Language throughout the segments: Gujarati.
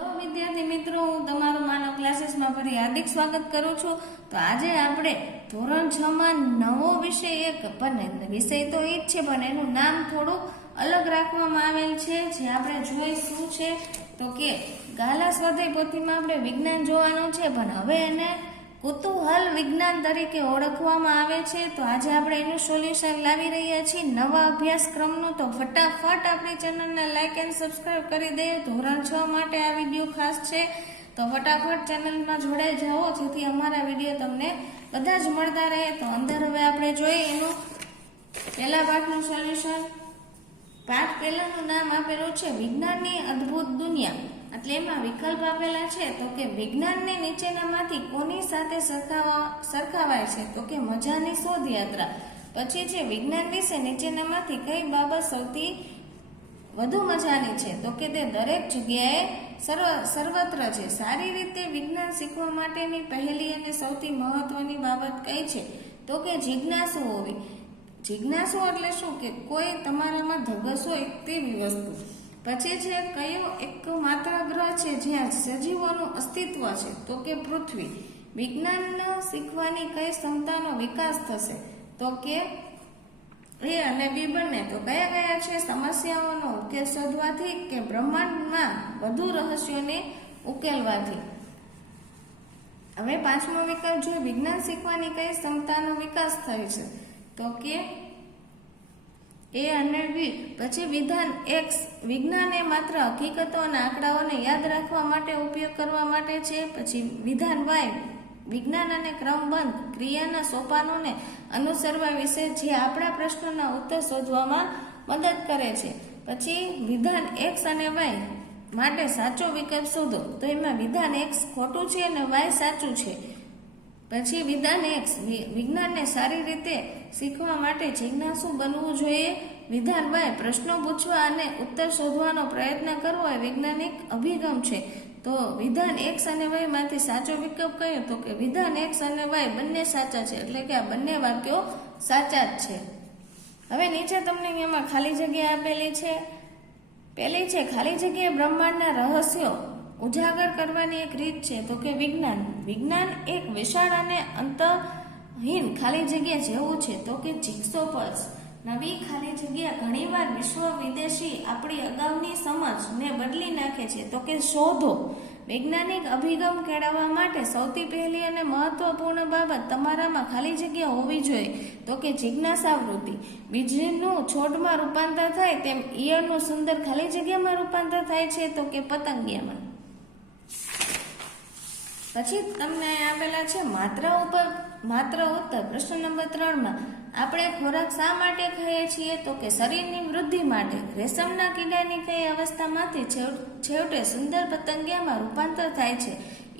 હેલો વિદ્યાર્થી મિત્રો, હું તમારું માનવ ક્લાસીસમાં ફરી હાર્દિક સ્વાગત કરું છું. તો આજે આપણે ધોરણ 6 માં નવો વિષય એક પણ વિષય તો એ જ છે, પણ એનું નામ થોડું અલગ રાખવામાં આવેલ છે. જે આપણે જોઈ શું છે તો કે ગાલા સ્વાધ્યાય પોથીમાં આપણે વિજ્ઞાન જોવાનું છે, પણ હવે એને કુતૂહલ વિજ્ઞાન તરીકે ઓળખવામાં આવે છે. તો આજે આપણે એનું સોલ્યુશન લાવી રહ્યા છીએ નવા અભ્યાસક્રમનું. તો ફટાફટ આપણી ચેનલને લાઈક એન્ડ સબસ્ક્રાઇબ કરી દે. ધોરણ 6 માટે આ વિડીયો ખાસ છે, તો ફટાફટ ચેનલમાં જોડાઈ જાઓ, જેથી અમારા વિડીયો તમને બધા જ મળતા રહે. તો અંદર હવે આપણે જોઈએ એનું પહેલા પાઠનું સોલ્યુશન. પાઠ પહેલાનું નામ આપેલું છે વિજ્ઞાનની અદ્ભુત દુનિયા. એટલે એમાં વિકલ્પ આપેલા છે તો કે વિજ્ઞાનને નીચેનામાંથી કોની સાથે સરખાવાય છે? તો કે મજાની શોધ યાત્રા. પછી છે વિજ્ઞાન વિશે નીચેનામાંથી કઈ બાબત સૌથી વધુ મજાની છે? તો કે તે દરેક જગ્યાએ સર્વત્ર છે. સારી રીતે વિજ્ઞાન શીખવા માટેની પહેલી અને સૌથી મહત્વની બાબત કઈ છે? તો કે જિજ્ઞાસુ હોવી. જિજ્ઞાસુ એટલે શું? કે કોઈ તમારામાં ધગસ હોય તેવી વસ્તુ. પછી છે કયો એક માત્ર ગ્રહ છે જ્યાં સજીવોનું અસ્તિત્વ છે? તો કે પૃથ્વી. વિજ્ઞાન શીખવાની કઈ ક્ષમતાનો વિકાસ થશે? તો કે એ અને બી બંને. તો કયા કયા છે? સમસ્યાઓનો ઉકેલ શોધવાથી કે બ્રહ્માંડમાં વધુ રહસ્યોને ઉકેલવાથી. હવે પાંચમો વિકલ્પ જોઈએ, વિજ્ઞાન શીખવાની કઈ ક્ષમતાનો વિકાસ થાય છે? તો કે એ અને બી. પછી વિધાન એક્સ, વિજ્ઞાન એ માત્ર હકીકતો અને આંકડાઓને યાદ રાખવા માટે ઉપયોગ કરવા માટે છે. પછી વિધાન વાય, વિજ્ઞાન અને ક્રમબંધ ક્રિયાના સોપાનોને અનુસરવા વિશે, જે આપણા પ્રશ્નોના ઉત્તર શોધવામાં મદદ કરે છે. પછી વિધાન એક્સ અને વાય માટે સાચો વિકલ્પ શોધો. તો એમાં વિધાન એક્સ ખોટું છે અને વાય સાચું છે. પછી વિધાન એક્સ, વિજ્ઞાનને સારી રીતે શીખવા માટે જિજ્ઞાસુ બનવું જોઈએ. વિધાન વાય, પ્રશ્નો પૂછવા અને ઉત્તર શોધવાનો પ્રયત્ન કરવો એ વૈજ્ઞાનિક અભિગમ છે. તો વિધાન એક્સ અને વાય માંથી સાચો વિકલ્પ કયો? તો કે વિધાન એક્સ અને વાય બંને સાચા છે, એટલે કે આ બંને વાક્યો સાચા જ છે. હવે નીચે તમને એમાં ખાલી જગ્યા આપેલી છે. પહેલી છે ખાલી જગ્યા બ્રહ્માંડના રહસ્યો ઉજાગર કરવાની એક રીત છે. તો કે વિજ્ઞાન. વિજ્ઞાન એક વિશાળ અને અંતહીન ખાલી જગ્યા જેવું છે. તો કે જિગ્સો પઝલ. નવી ખાલી જગ્યા ઘણીવાર વિશ્વ વિદેશી આપણી અગાઉની સમજને બદલી નાખે છે. તો કે શોધો. વૈજ્ઞાનિક અભિગમ કેળવવા માટે સૌથી પહેલી અને મહત્વપૂર્ણ બાબત તમારામાં ખાલી જગ્યા હોવી જોઈએ. તો કે જિજ્ઞાસા વૃત્તિ. બીજનું છોડમાં રૂપાંતર થાય તેમ ઈયળનું સુંદર ખાલી જગ્યામાં રૂપાંતર થાય છે. તો કે પતંગિયામાં. પછી તમને આપેલા છે માત્ર ઉત્તર. પ્રશ્ન નંબર 3 માં આપણે ખોરાક શા માટે ખાઈએ છીએ? તો કે શરીરની વૃદ્ધિ માટે. રેશમના કીડાની કઈ અવસ્થામાંથી છેવટે સુંદર પતંગિયામાં રૂપાંતર થાય છે?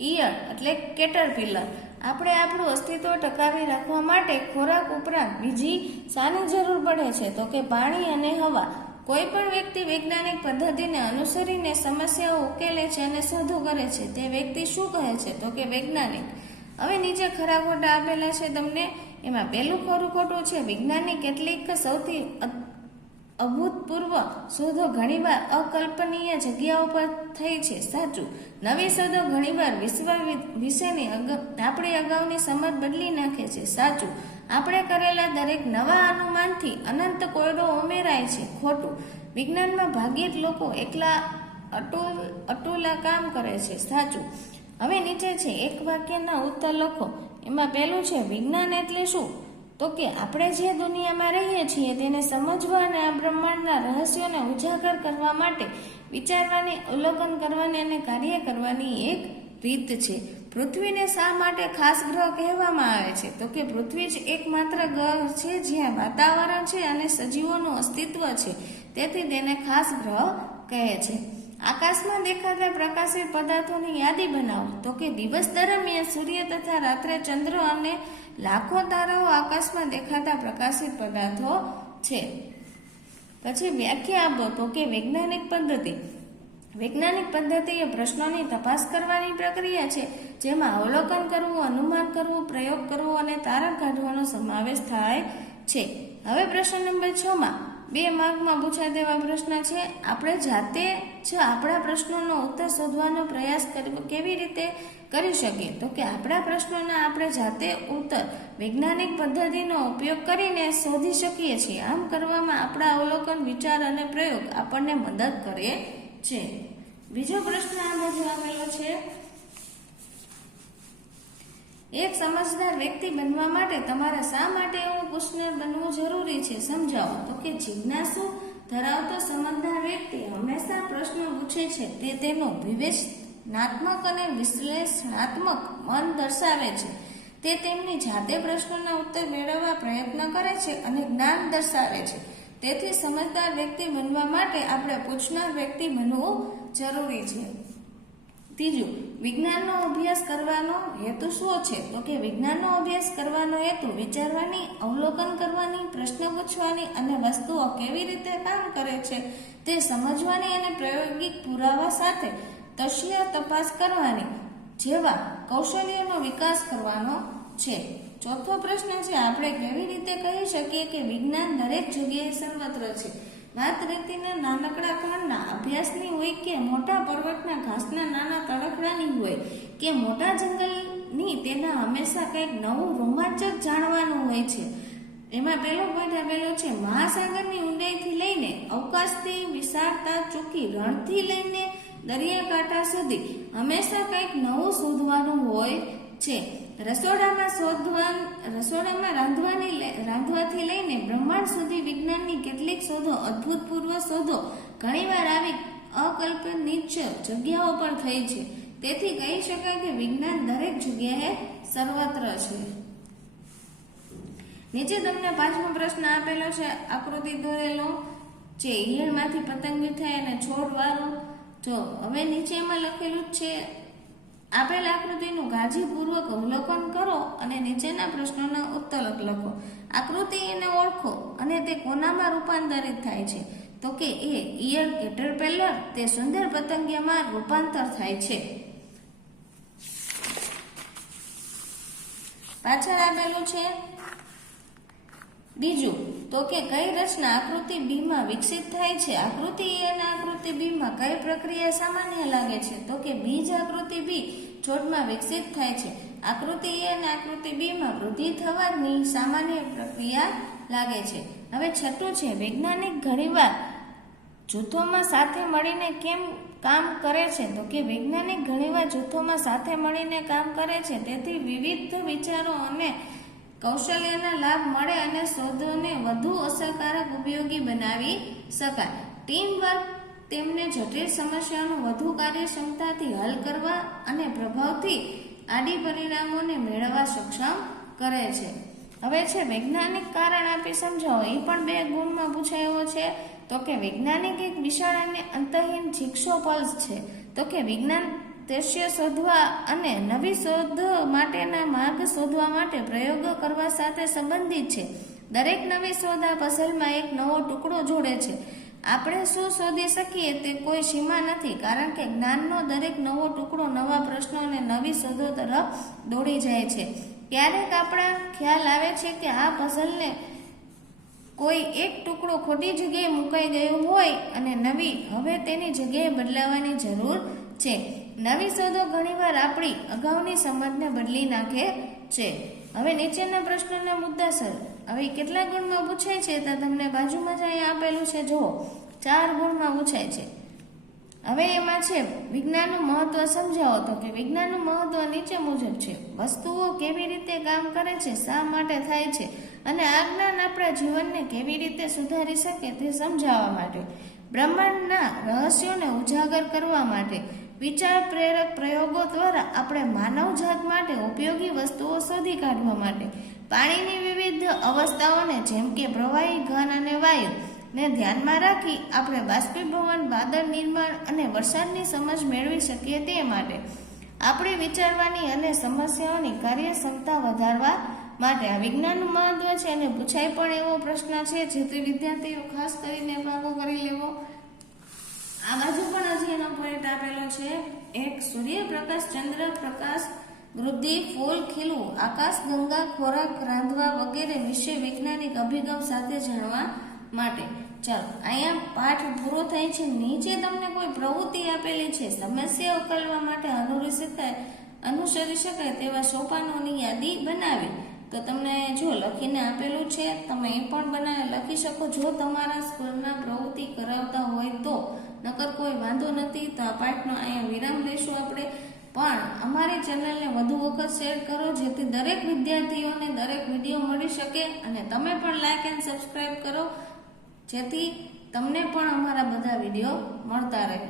ઈયળ એટલે કેટરપિલર. આપણે આપણું અસ્તિત્વ ટકાવી રાખવા માટે ખોરાક ઉપરાંત બીજી શાની જરૂર પડે છે? તો કે પાણી અને હવા. કોઈ પણ વ્યક્તિ વૈજ્ઞાનિક પદ્ધતિને અનુસરીને સમસ્યાઓ ઉકેલે છે અને શોધો કરે છે, તે વ્યક્તિ શું કહે છે? તો કે વૈજ્ઞાનિક. હવે નીચે ખરા ખોટા આપેલા છે તમને. એમાં પહેલું ખરું ખોટું છે વિજ્ઞાનની કેટલીક સૌથી અભૂતપૂર્વ શોધો ઘણીવાર અકલ્પનીય જગ્યાઓ પર થઈ છે. સાચું. નવી શોધો ઘણીવાર વિશ્વ વિશેની આપણી અગાઉની સમજ બદલી નાખે છે. સાચું. આપણે કરેલા દરેક નવા અનુમાનથી અનંત કોયડો ઉમેરાય છે. ખોટું. વિજ્ઞાનમાં ભાગ્યે જ લોકો એકલા અટૂલા કામ કરે છે. સાચું. હવે નીચે છે એક વાક્યના ઉત્તર લખો. એમાં પહેલું છે વિજ્ઞાન એટલે શું? તો કે આપણે જે દુનિયામાં રહીએ છીએ તેને સમજવા અને આ બ્રહ્માંડના રહસ્યોને ઉજાગર કરવા માટે વિચારવાની, અવલોકન કરવાની અને કાર્ય કરવાની એક રીત છે. પૃથ્વીને શા માટે ખાસ ગ્રહ કહેવામાં આવે છે? તો કે પૃથ્વી જ એકમાત્ર ગ્રહ છે જ્યાં વાતાવરણ છે અને સજીવોનું અસ્તિત્વ છે, તેથી તેને ખાસ ગ્રહ કહે છે. આકાશમાં દેખાતા પ્રકાશિત પદાર્થોની યાદી બનાવો. તો કે દિવસ દરમિયાન સૂર્ય તથા રાત્રે ચંદ્ર અને લાખો તારાઓ આકાશમાં દેખાતા પ્રકાશિત પદાર્થો છે. પછી વ્યાખ્યા આપો. તો કે વૈજ્ઞાનિક પદ્ધતિ. વૈજ્ઞાનિક પદ્ધતિ એ પ્રશ્નોની તપાસ કરવાની પ્રક્રિયા છે, જેમાં અવલોકન કરવું, અનુમાન કરવું, પ્રયોગ કરવો અને તારણ કાઢવાનો સમાવેશ થાય છે. હવે પ્રશ્ન નંબર 6 માં 2 માર્કમાં પૂછાય તેવા પ્રશ્ન છે. આપણે જાતે જ આપણા પ્રશ્નોનો ઉત્તર શોધવાનો પ્રયાસ કેવી રીતે કરી શકીએ? તો કે આપણા પ્રશ્નોના આપણે જાતે ઉત્તર વૈજ્ઞાનિક પદ્ધતિનો ઉપયોગ કરીને શોધી શકીએ છીએ. આમ કરવામાં આપણા અવલોકન, વિચાર અને પ્રયોગ આપણને મદદ કરે છે. બીજો પ્રશ્ન આ બાજુ આવેલો છે. એક સમજદાર વ્યક્તિ બનવા માટે તમારે શા માટે એવું પૂછનાર બનવું જરૂરી છે? સમજાવો. તો કે જિજ્ઞાસુ ધરાવતો સમજદાર વ્યક્તિ હંમેશા પ્રશ્ન પૂછે છે. તે તેનું વિવેચનાત્મક અને વિશ્લેષણાત્મક મન દર્શાવે છે. તે તેમની જાતે પ્રશ્નોના ઉત્તર મેળવવા પ્રયત્ન કરે છે અને જ્ઞાન દર્શાવે છે. તેથી સમજદાર વ્યક્તિ બનવા માટે આપણે પૂછનાર વ્યક્તિ બનવું જરૂરી છે. ત્રીજું, વિજ્ઞાનનો અભ્યાસ કરવાનો હેતુ શું છે? તો કે વિજ્ઞાનનો અભ્યાસ કરવાનો હેતુ વિચારવાની, અવલોકન કરવાની, પ્રશ્ન પૂછવાની અને વસ્તુઓ કેવી રીતે કામ કરે છે તે સમજવાની અને પ્રાયોગિક પુરાવા સાથે તથ્ય તપાસ કરવાની જેવા કૌશલ્યોનો વિકાસ કરવાનો છે. ચોથો પ્રશ્ન છે, આપણે કેવી રીતે કહી શકીએ કે વિજ્ઞાન દરેક જગ્યાએ સર્વત્ર છે? વાત રેતીના નાનકડા કણના અભ્યાસની હોય કે મોટા પર્વતના ઘાસના નાના તણખડાની હોય કે મોટા જંગલની, તેના હંમેશા કંઈક નવું રોમાંચક જાણવાનું હોય છે. એમાં પહેલો પોઈન્ટ આપેલો છે, મહાસાગરની ઊંડાઈથી લઈને અવકાશથી વિશાળતા ચૂકી રણથી લઈને દરિયાકાંઠા સુધી હંમેશા કંઈક નવું શોધવાનું હોય છે. રસોડામાં રાંધવાથી લઈને બ્રહ્માંડ સુધી વિજ્ઞાનની કેટલીક શોધો, અભૂતપૂર્વ શોધો ઘણીવાર આવી અકલ્પનિત જગ્યાઓ પર થઈ છે. તેથી કહી શકાય કે વિજ્ઞાન દરેક જગ્યાએ સર્વત્ર છે. નીચે તમને 5મો પ્રશ્ન આપેલો છે. આકૃતિ દોરેલો છે. ઈયળમાંથી પતંગ થાય અને છોડ વાળો. જો હવે નીચે એમાં લખેલું જ છે, આપેલ આકૃતિનું કાળજીપૂર્વક અવલોકન કરો અને નીચેના પ્રશ્નોના ઉત્તર લખો. આકૃતિને ઓળખો અને તે કોનામાં રૂપાંતરિત થાય છે? તો કે એ ઈયળ કેટરપિલર તે સુંદર પતંગિયામાં રૂપાંતર થાય છે. પાછળ આપેલું છે બીજું, તો કે કઈ રચના આકૃતિ બી માં વિકસિત થાય છે? આકૃતિ એ અને આકૃતિ બી માં કઈ પ્રક્રિયા સામાન્ય લાગે છે? તો કે બીજ આકૃતિ બી છોડમાં વિકસિત થાય છે. આકૃતિ એ અને આકૃતિ બી માં વૃદ્ધિ થવાની સામાન્ય પ્રક્રિયા લાગે છે. હવે છઠ્ઠું છે, વૈજ્ઞાનિક ઘણીવાર જૂથોમાં સાથે મળીને કેમ કામ કરે છે? તો કે વૈજ્ઞાનિક ઘણીવાર જૂથોમાં સાથે મળીને કામ કરે છે. તેથી વિવિધ વિચારો અને કૌશલ્યના લાભ મળે અને શોધોને વધુ અસરકારક ઉપયોગી બનાવી શકાય. ટીમ વર્ક તેમને જટિલ સમસ્યાઓનું વધુ કાર્યક્ષમતાથી હલ કરવા અને પ્રભાવથી આડી પરિણામોને મેળવવા સક્ષમ કરે છે. હવે છે વૈજ્ઞાનિક કારણ આપી સમજાવો. એ પણ 2 ગુણમાં પૂછાયો છે. તો કે વૈજ્ઞાનિક એક વિશાળ અને અંતહીન જિગ્સો પલ્સ છે. તો કે વિજ્ઞાન દ્રશ્ય શોધવા અને નવી શોધ માટેના માર્ગ શોધવા માટે પ્રયોગો કરવા સાથે સંબંધિત છે. દરેક નવી શોધ આ પઝલમાં એક નવો ટુકડો જોડે છે. આપણે શું શોધી શકીએ તે કોઈ સીમા નથી, કારણ કે જ્ઞાનનો દરેક નવો ટુકડો નવા પ્રશ્નો અને નવી શોધો તરફ દોડી જાય છે. ક્યારેક આપણા ખ્યાલ આવે છે કે આ પઝલને કોઈ એક ટુકડો ખોટી જગ્યાએ મુકાઈ ગયો હોય અને હવે તેની જગ્યાએ બદલાવાની જરૂર છે. નવી શોધો ઘણીવાર આપણી અગાઉની સમજને બદલી નાખે છે. હવે નીચેના પ્રશ્નોના મુદ્દાસર હવે કેટલા ગુણમાં પૂછાય છે તો તમને બાજુમાં જ અહીંયા આપેલું છે. જુઓ, 4 ગુણમાં પૂછાય છે. હવે એમાં છે વિજ્ઞાનનું મહત્વ સમજાવો. તો કે વિજ્ઞાનનું મહત્વ નીચે મુજબ છે. વસ્તુઓ કેવી રીતે કામ કરે છે, શા માટે થાય છે અને આ જ્ઞાન આપણા જીવનને કેવી રીતે સુધારી શકે તે સમજાવવા માટે, બ્રહ્માંડના રહસ્યોને ઉજાગર કરવા માટે, વિચાર પ્રેરક પ્રયોગો દ્વારા આપણે માનવજાત માટે ઉપયોગી વસ્તુઓ શોધી કાઢવા માટે, પાણીની વિવિધ અવસ્થાઓને જેમ કે પ્રવાહી, ઘન અને વાયુ ને ધ્યાનમાં રાખી આપણે બાષ્પીભવન, વાદળ નિર્માણ અને વરસાદની સમજ મેળવી શકીએ તે માટે, આપણે વિચારવાની અને સમસ્યાઓની કાર્યક્ષમતા વધારવા માટે આ વિજ્ઞાનનું મહત્વ છે. અને પૂછાય પણ એવો પ્રશ્ન છે જેથી વિદ્યાર્થીઓ ખાસ કરીને ભાગો કરી લેવો. આ બાજુ પણ હજી એનો પોઈન્ટ આપેલો છે. 1 સૂર્યપ્રકાશ, ચંદ્ર પ્રકાશ, વૃદ્ધિ, ફૂલ ખીલવું, આકાશ ગંગા, ખોરાક રાંધવા વગેરે વિશે વૈજ્ઞાનિક અભિગમ સાથે જાણવા માટે. ચાલો અહીંયા પાઠ પૂરો થાય છે. નીચે તમને કોઈ પ્રવૃત્તિ આપેલી છે. સમસ્યા ઉકેલવા માટે અનુસરી શકાય તેવા સોપાનોની યાદી બનાવી. તો તમને જો લખીને આપેલું છે, તમે એ પણ લખી શકો જો તમારા સ્કૂલમાં પ્રવૃત્તિ કરાવતા હોય તો. નકર કોઈ વાંધો નથી. તો આ પાઠનો અહીંયા વિરામ લઈશું આપણે. પણ અમારી ચેનલને વધુ વખત શેર કરો જેથી દરેક વિદ્યાર્થીઓને દરેક વિડીયો મળી શકે, અને તમે પણ લાઈક એન્ડ સબસ્ક્રાઇબ કરો જેથી તમને પણ અમારા બધા વિડીયો મળતા રહે.